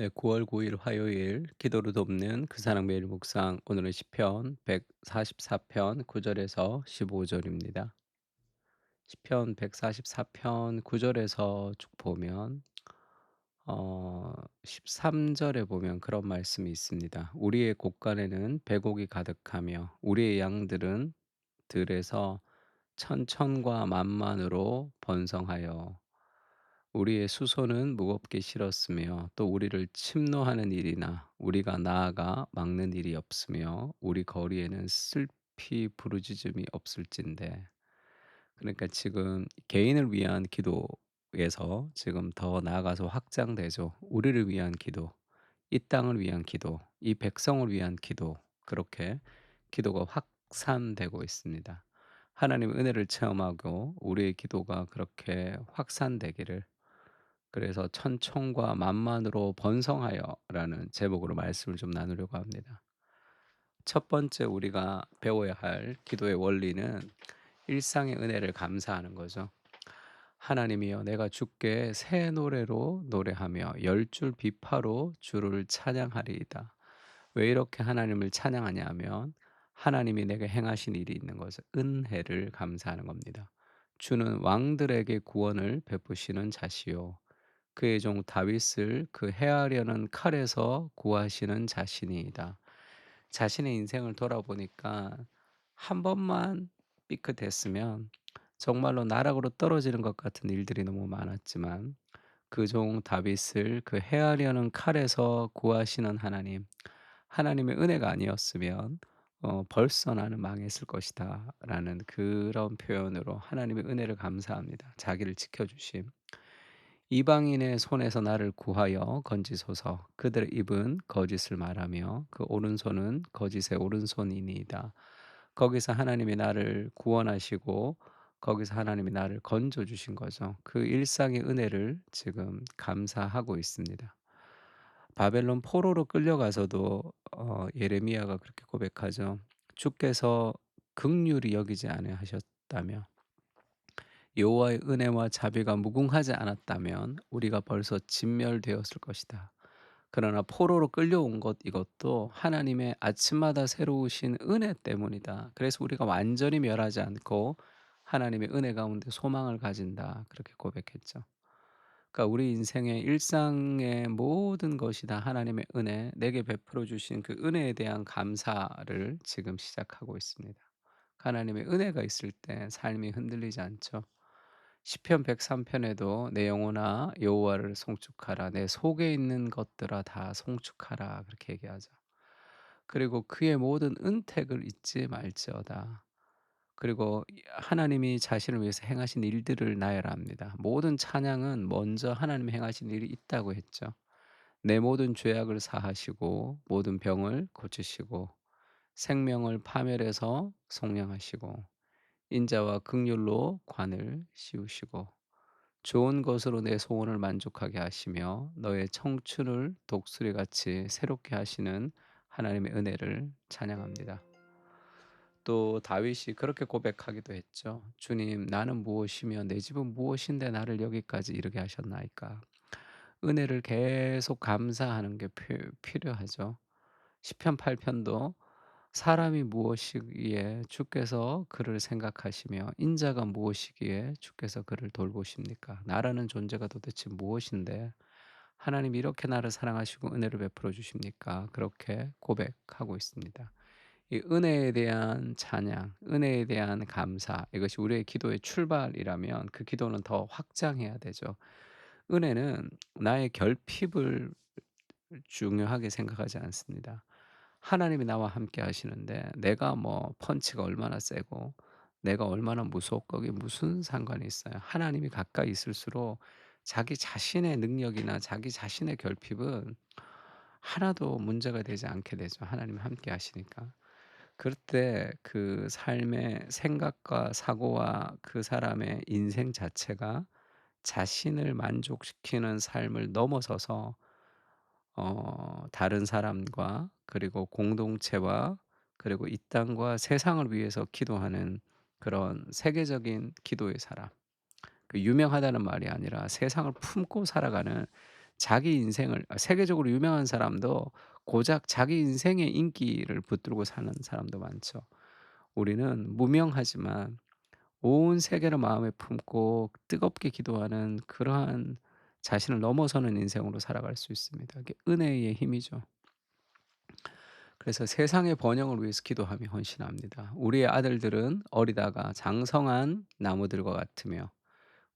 네, 9월 9일 화요일 기도로 돕는 그 사랑 매일 묵상. 오늘은 시편 144편 9절에서 15절입니다. 시편 144편 9절에서 쭉 보면 13절에 보면 그런 말씀이 있습니다. 우리의 곳간에는 배곡이 가득하며 우리의 양들은 들에서 천천과 만만으로 번성하여 우리의 수소는 무겁게 실었으며 또 우리를 침노하는 일이나 우리가 나아가 막는 일이 없으며 우리 거리에는 슬피 부르짖음이 없을진대. 그러니까 지금 개인을 위한 기도에서 지금 더 나아가서 확장되죠. 우리를 위한 기도, 이 땅을 위한 기도, 이 백성을 위한 기도, 그렇게 기도가 확산되고 있습니다. 하나님의 은혜를 체험하고 우리의 기도가 그렇게 확산되기를, 그래서 천총과 만만으로 번성하여라는 제목으로 말씀을 좀 나누려고 합니다. 첫 번째 우리가 배워야 할 기도의 원리는 일상의 은혜를 감사하는 거죠. 하나님이여, 내가 주께 새 노래로 노래하며 열 줄 비파로 주를 찬양하리이다. 왜 이렇게 하나님을 찬양하냐 하면 하나님이 내게 행하신 일이 있는 것을, 은혜를 감사하는 겁니다. 주는 왕들에게 구원을 베푸시는 자시요 그의 종 다윗을 그 해하려는 칼에서 구하시는 자신이다. 자신의 인생을 돌아보니까 한 번만 삐끗했으면 정말로 나락으로 떨어지는 것 같은 일들이 너무 많았지만, 그 종 다윗을 그 해하려는 칼에서 구하시는 하나님, 하나님의 은혜가 아니었으면 벌써 나는 망했을 것이다 라는 그런 표현으로 하나님의 은혜를 감사합니다. 자기를 지켜주심, 이방인의 손에서 나를 구하여 건지소서. 그들의 입은 거짓을 말하며 그 오른손은 거짓의 오른손이니이다. 거기서 하나님이 나를 구원하시고 거기서 하나님이 나를 건져 주신 거죠. 그 일상의 은혜를 지금 감사하고 있습니다. 바벨론 포로로 끌려가서도 예레미야가 그렇게 고백하죠. 주께서 긍휼히 여기지 아니하셨다며, 여호와의 은혜와 자비가 무궁하지 않았다면 우리가 벌써 진멸되었을 것이다. 그러나 포로로 끌려온 것, 이것도 하나님의 아침마다 새로우신 은혜 때문이다. 그래서 우리가 완전히 멸하지 않고 하나님의 은혜 가운데 소망을 가진다. 그렇게 고백했죠. 그러니까 우리 인생의 일상의 모든 것이 다 하나님의 은혜, 내게 베풀어 주신 그 은혜에 대한 감사를 지금 시작하고 있습니다. 하나님의 은혜가 있을 때 삶이 흔들리지 않죠. 시편 103편에도 내 영혼아 여호와를 송축하라, 내 속에 있는 것들아 다 송축하라, 그렇게 얘기하죠. 그리고 그의 모든 은택을 잊지 말지어다. 그리고 하나님이 자신을 위해서 행하신 일들을 나열합니다. 모든 찬양은 먼저 하나님이 행하신 일이 있다고 했죠. 내 모든 죄악을 사하시고 모든 병을 고치시고 생명을 파멸해서 속량하시고 인자와 긍휼로 관을 씌우시고 좋은 것으로 내 소원을 만족하게 하시며 너의 청춘을 독수리같이 새롭게 하시는 하나님의 은혜를 찬양합니다. 또 다윗이 그렇게 고백하기도 했죠. 주님, 나는 무엇이며 내 집은 무엇인데 나를 여기까지 이르게 하셨나이까. 은혜를 계속 감사하는 게 필요하죠. 시편 8편도 사람이 무엇이기에 주께서 그를 생각하시며 인자가 무엇이기에 주께서 그를 돌보십니까? 나라는 존재가 도대체 무엇인데 하나님이 이렇게 나를 사랑하시고 은혜를 베풀어 주십니까? 그렇게 고백하고 있습니다. 이 은혜에 대한 찬양, 은혜에 대한 감사, 이것이 우리의 기도의 출발이라면 그 기도는 더 확장해야 되죠. 은혜는 나의 결핍을 중요하게 생각하지 않습니다. 하나님이 나와 함께 하시는데 내가 뭐 펀치가 얼마나 세고 내가 얼마나 무섭고 거기 무슨 상관이 있어요. 하나님이 가까이 있을수록 자기 자신의 능력이나 자기 자신의 결핍은 하나도 문제가 되지 않게 되죠. 하나님이 함께 하시니까. 그럴 때 그 삶의 생각과 사고와 그 사람의 인생 자체가 자신을 만족시키는 삶을 넘어서서 다른 사람과 그리고 공동체와 그리고 이 땅과 세상을 위해서 기도하는 그런 세계적인 기도의 사람. 그 유명하다는 말이 아니라 세상을 품고 살아가는 자기 인생을 세계적으로 유명한 사람도 고작 자기 인생의 인기를 붙들고 사는 사람도 많죠. 우리는 무명하지만 온 세계를 마음에 품고 뜨겁게 기도하는 그러한 자신을 넘어서는 인생으로 살아갈 수 있습니다. 그게 은혜의 힘이죠. 그래서 세상의 번영을 위해서 기도하며 헌신합니다. 우리의 아들들은 어리다가 장성한 나무들과 같으며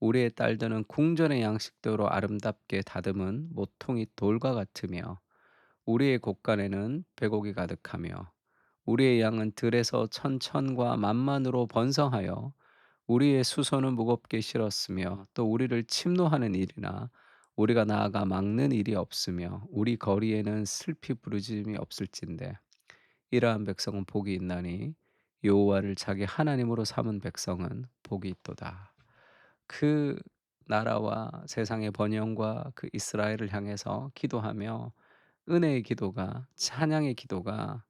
우리의 딸들은 궁전의 양식대로 아름답게 다듬은 모퉁이 돌과 같으며 우리의 곳간에는 백옥이 가득하며 우리의 양은 들에서 천천과 만만으로 번성하여 우리의 수소는 무겁게 실었으며 또 우리를 침노하는 일이나 우리가 나아가 막는 일이 없으며 우리 거리에는 슬피 부르짖음이 없을진대 이러한 백성은 복이 있나니 여호와를 자기 하나님으로 삼은 백성은 복이 있도다. 그 나라와 세상의 번영과 그 이스라엘을 향해서 기도하며 은혜의 기도가 찬양의 기도가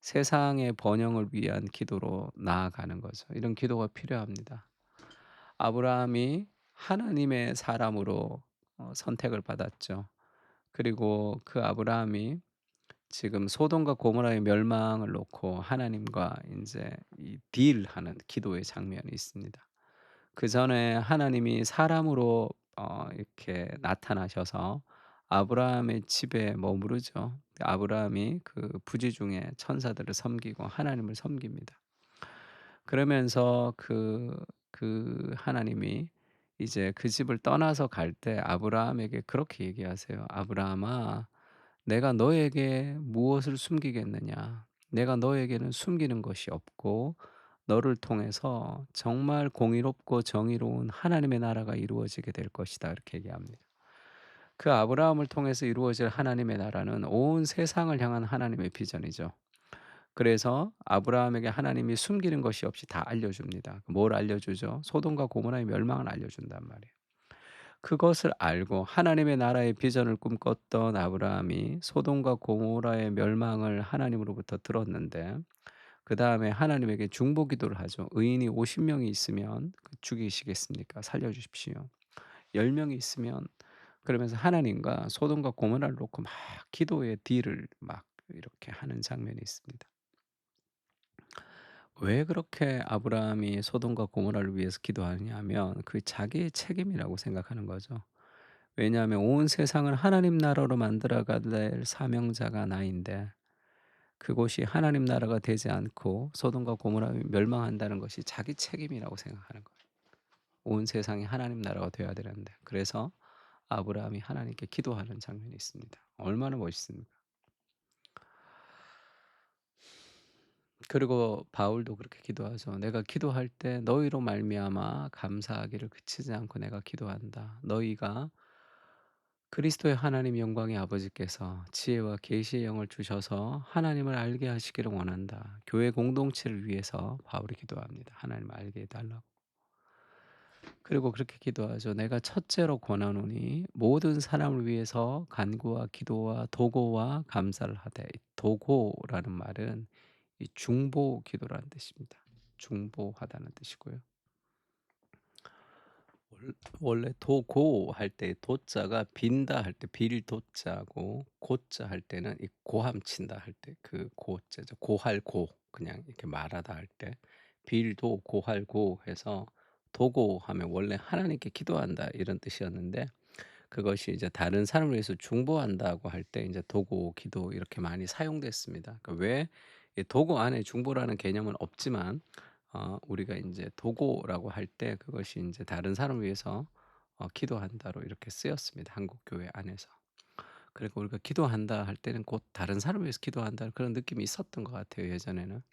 세상의 번영을 위한 기도로 나아가는 거죠. 이런 기도가 필요합니다. 아브라함이 하나님의 사람으로 선택을 받았죠. 그리고 그 아브라함이 지금 소돔과 고모라의 멸망을 놓고 하나님과 인제 이 딜하는 기도의 장면이 있습니다. 그전에 하나님이 사람으로 이렇게 나타나셔서 아브라함의 집에 머무르죠. 아브라함이 그 부지 중에 천사들을 섬기고 하나님을 섬깁니다. 그러면서 그 하나님이 이제 그 집을 떠나서 갈 때 아브라함에게 그렇게 얘기하세요. "아브라함아 내가 너에게 무엇을 숨기겠느냐? 내가 너에게는 숨기는 것이 없고 너를 통해서 정말 공의롭고 정의로운 하나님의 나라가 이루어지게 될 것이다." 이렇게 얘기합니다. 그 아브라함을 통해서 이루어질 하나님의 나라는 온 세상을 향한 하나님의 비전이죠. 그래서 아브라함에게 하나님이 숨기는 것이 없이 다 알려줍니다. 뭘 알려주죠? 소돔과 고모라의 멸망을 알려준단 말이에요. 그것을 알고 하나님의 나라의 비전을 꿈꿨던 아브라함이 소돔과 고모라의 멸망을 하나님으로부터 들었는데 그다음에 하나님에게 중보 기도를 하죠. 의인이 50 명이 있으면 죽이시겠습니까? 살려 주십시오. 10 명이 있으면 그러면서 하나님과 소돔과 고모라를 놓고 막 기도의 딜을 막 이렇게 하는 장면이 있습니다. 왜 그렇게 아브라함이 소돔과 고모라를 위해서 기도하느냐 하면 그 자기의 책임이라고 생각하는 거죠. 왜냐하면 온 세상을 하나님 나라로 만들어가야 될 사명자가 나인데 그곳이 하나님 나라가 되지 않고 소돔과 고모라 멸망한다는 것이 자기 책임이라고 생각하는 거예요. 온 세상이 하나님 나라가 되어야 되는데. 그래서 아브라함이 하나님께 기도하는 장면이 있습니다. 얼마나 멋있습니까? 그리고 바울도 그렇게 기도하죠. "내가 기도할 때 너희로 말미암아 감사하기를 그치지 않고 내가 기도한다. 너희가 그리스도의 하나님 영광의 아버지께서 지혜와 계시의 영을 주셔서 하나님을 알게 하시기를 원한다." 교회 공동체를 위해서 바울이 기도합니다. 하나님을 알게 해 달라고. 그리고 그렇게 기도하죠. "내가 첫째로 권하노니 모든 사람을 위해서 간구와 기도와 도고와 감사를 하되." 이 도고라는 말은 이 중보 기도라는 뜻입니다. 중보하다는 뜻이고요. 원래 도고 할 때 도자가 빈다 할 때 빌 도자고 고자 할 때는 이 고함친다 할 때 그 고자죠. 고할 고 그냥 이렇게 말하다 할 때 빌도 고할 고 해서 도고 하면 원래 하나님께 기도한다 이런 뜻이었는데 그것이 이제 다른 사람을 위해서 중보한다고 할 때 이제 도고 기도 이렇게 많이 사용됐습니다. 그 왜 이 도고 안에 중보라는 개념은 없지만 우리가 이제 도고라고 할 때 그것이 이제 다른 사람을 위해서 기도한다로 이렇게 쓰였습니다, 한국 교회 안에서. 그리고 우리가 기도한다 할 때는 곧 다른 사람을 위해서 기도한다는 그런 느낌이 있었던 것 같아요, 예전에는.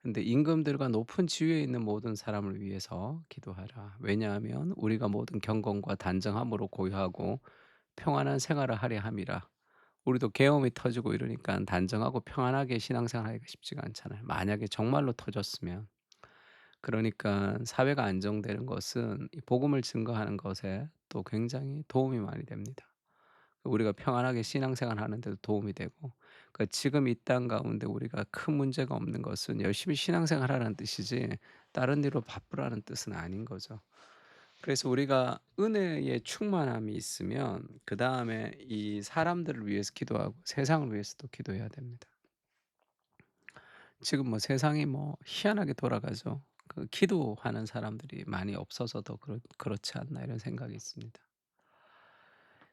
근데 임금들과 높은 지위에 있는 모든 사람을 위해서 기도하라. 왜냐하면 우리가 모든 경건과 단정함으로 고요하고 평안한 생활을 하려 함이라. 우리도 계엄이 터지고 이러니까 단정하고 평안하게 신앙생활하기가 쉽지가 않잖아요. 만약에 정말로 터졌으면. 그러니까 사회가 안정되는 것은 이 복음을 증거하는 것에 또 굉장히 도움이 많이 됩니다. 우리가 평안하게 신앙생활 하는 데도 도움이 되고 지금 이 땅 가운데 우리가 큰 문제가 없는 것은 열심히 신앙생활 하라는 뜻이지 다른 일로 바쁘라는 뜻은 아닌 거죠. 그래서 우리가 은혜의 충만함이 있으면 그다음에 이 사람들을 위해서 기도하고 세상을 위해서도 기도해야 됩니다. 지금 뭐 세상이 뭐 희한하게 돌아가죠. 그 기도하는 사람들이 많이 없어서 더 그렇지 않나 이런 생각이 있습니다.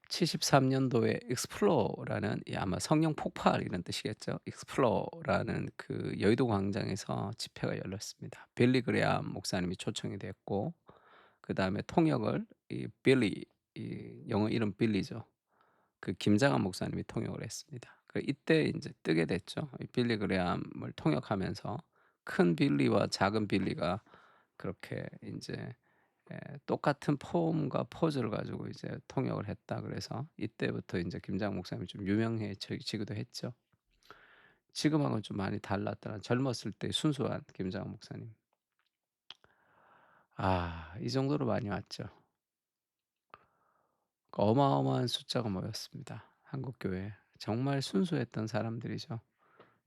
73 년도에 익스플로라는 이 아마 성령 폭발 이런 뜻이겠죠. 익스플로라는 그 여의도 광장에서 집회가 열렸습니다. 빌리 그레암 목사님이 초청이 됐고 그다음에 통역을 이 빌리 이 영어 이름 빌리죠. 그 김장한 목사님이 통역을 했습니다. 이때 인제 뜨게 됐죠. 이 빌리 그레암을 통역하면서 큰 빌리와 작은 빌리가 그렇게 인제 똑같은 폼과 포즈를 가지고 이제 통역을 했다 그래서 이때부터 인제 김장 목사님이 좀 유명해지기도 했죠. 지금하고는 좀 많이 달랐더라. 젊었을 때 순수한 김장 목사님. 이 정도로 많이 왔죠. 어마어마한 숫자가 모였습니다, 한국 교회에. 정말 순수했던 사람들이죠.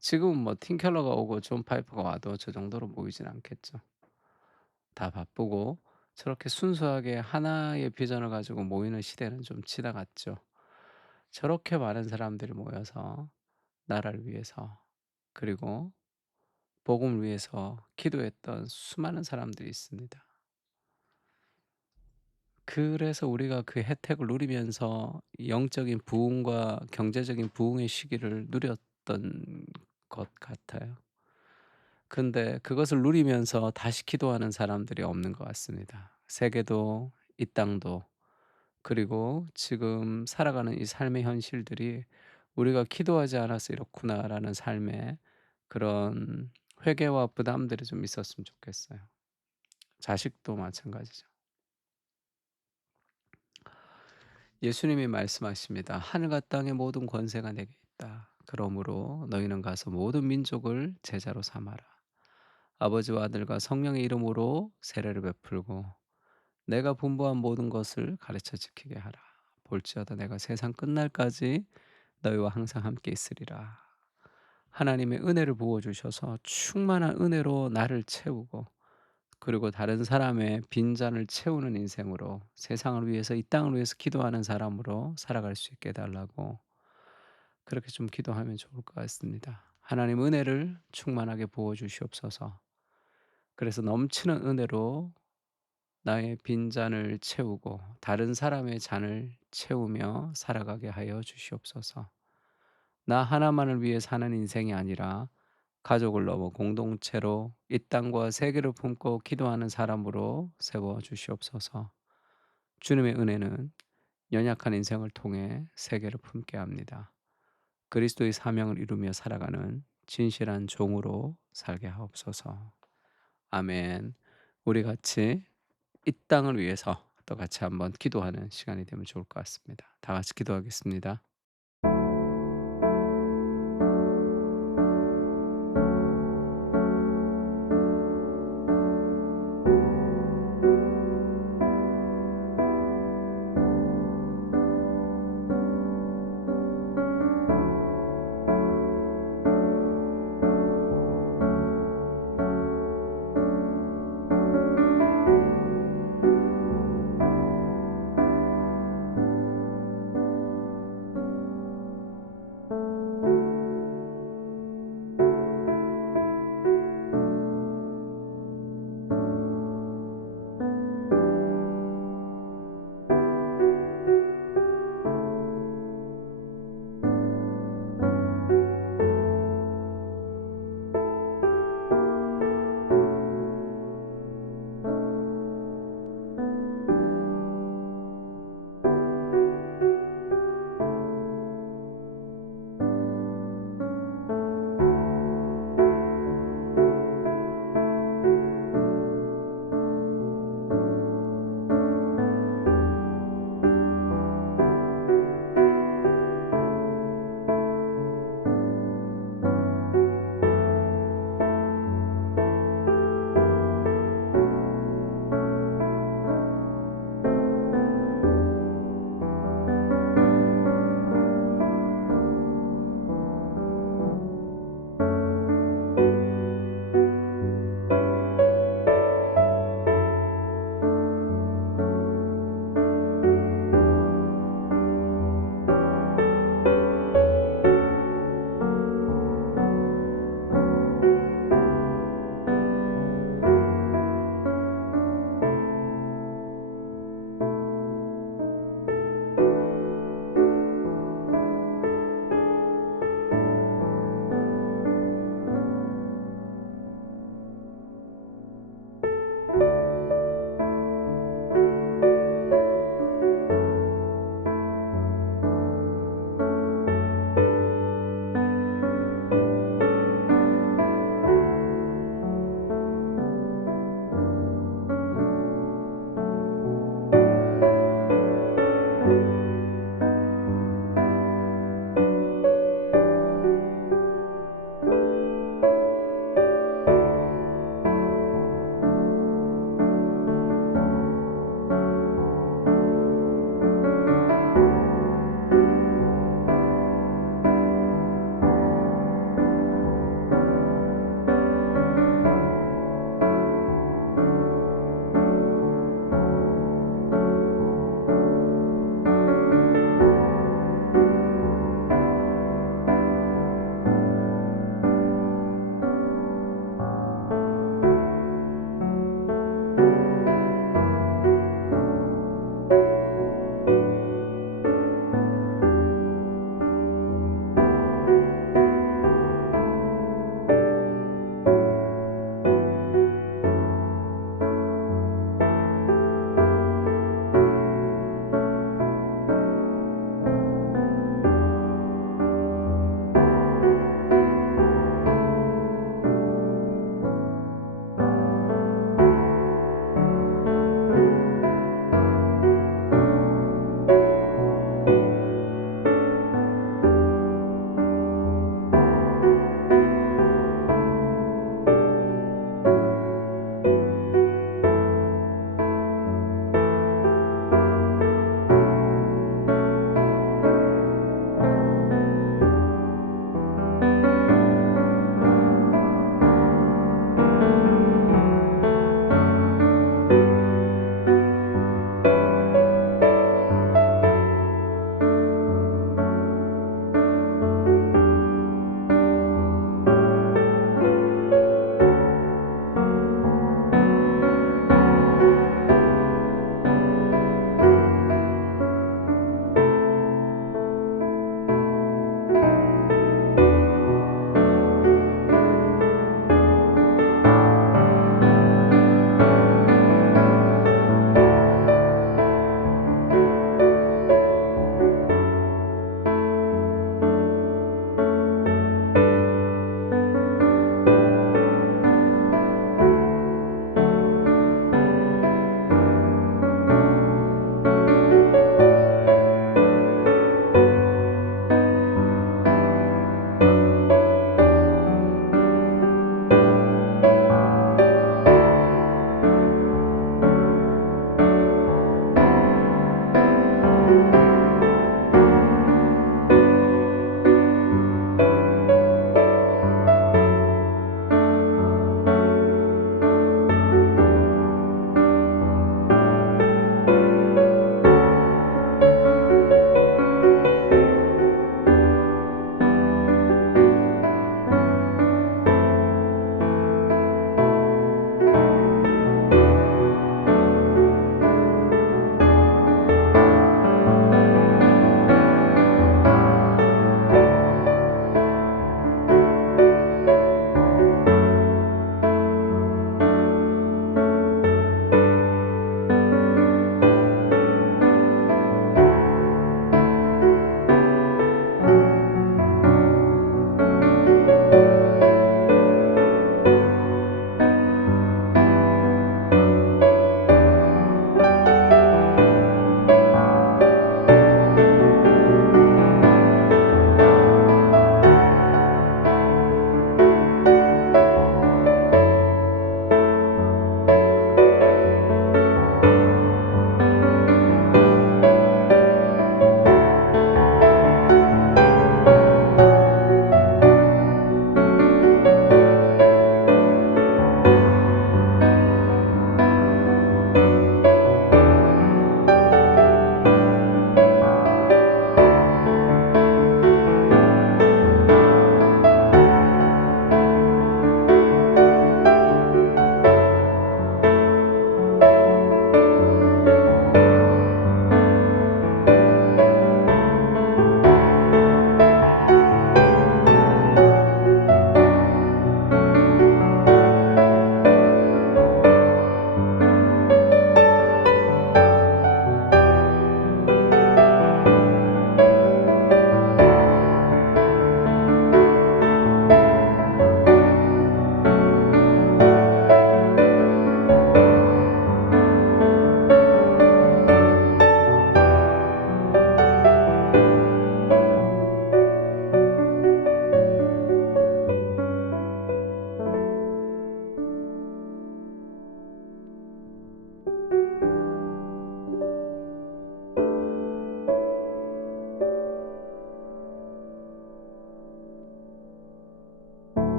지금은 뭐 팀 켈러가 오고 존 파이퍼가 와도 저 정도로 모이진 않겠죠. 다 바쁘고 저렇게 순수하게 하나의 비전을 가지고 모이는 시대는 좀 지나갔죠. 저렇게 많은 사람들이 모여서 나라를 위해서 그리고 복음을 위해서 기도했던 수많은 사람들이 있습니다. 그래서 우리가 그 혜택을 누리면서 영적인 부흥과 경제적인 부흥의 시기를 누렸던 것 같아요. 근데 그것을 누리면서 다시 기도하는 사람들이 없는 것 같습니다. 세계도 이 땅도 그리고 지금 살아가는 이 삶의 현실들이 '우리가 기도하지 않아서 이렇구나.'라는 삶의 그런 회개와 부담들이 좀 있었으면 좋겠어요. 자식도 마찬가지죠. 예수님이 말씀하십니다. "하늘과 땅의 모든 권세가 내게 있다. 그러므로 너희는 가서 모든 민족을 제자로 삼아라. 아버지와 아들과 성령의 이름으로 세례를 베풀고 내가 분부한 모든 것을 가르쳐 지키게 하라. 볼지어다 내가 세상 끝날까지 너희와 항상 함께 있으리라." 하나님의 은혜를 부어 주셔서 충만한 은혜로 나를 채우고 그리고 다른 사람의 빈잔을 채우는 인생으로 세상을 위해서 이 땅을 위해서 기도하는 사람으로 살아갈 수 있게 해 달라고 그렇게 좀 기도하면 좋을 것 같습니다. 하나님 은혜를 충만하게 부어 주시옵소서. 그래서 넘치는 은혜로 나의 빈잔을 채우고 다른 사람의 잔을 채우며 살아가게 하여 주시옵소서. 나 하나만을 위해 사는 인생이 아니라 가족을 넘어 공동체로 이 땅과 세계를 품고 기도하는 사람으로 세워 주시옵소서. 주님의 은혜는 연약한 인생을 통해 세계를 품게 합니다. 그리스도의 사명을 이루며 살아가는 진실한 종으로 살게 하옵소서. 아멘. 우리 같이 이 땅을 위해서 또 같이 한번 기도하는 시간이 되면 좋을 것 같습니다. 다 같이 기도하겠습니다.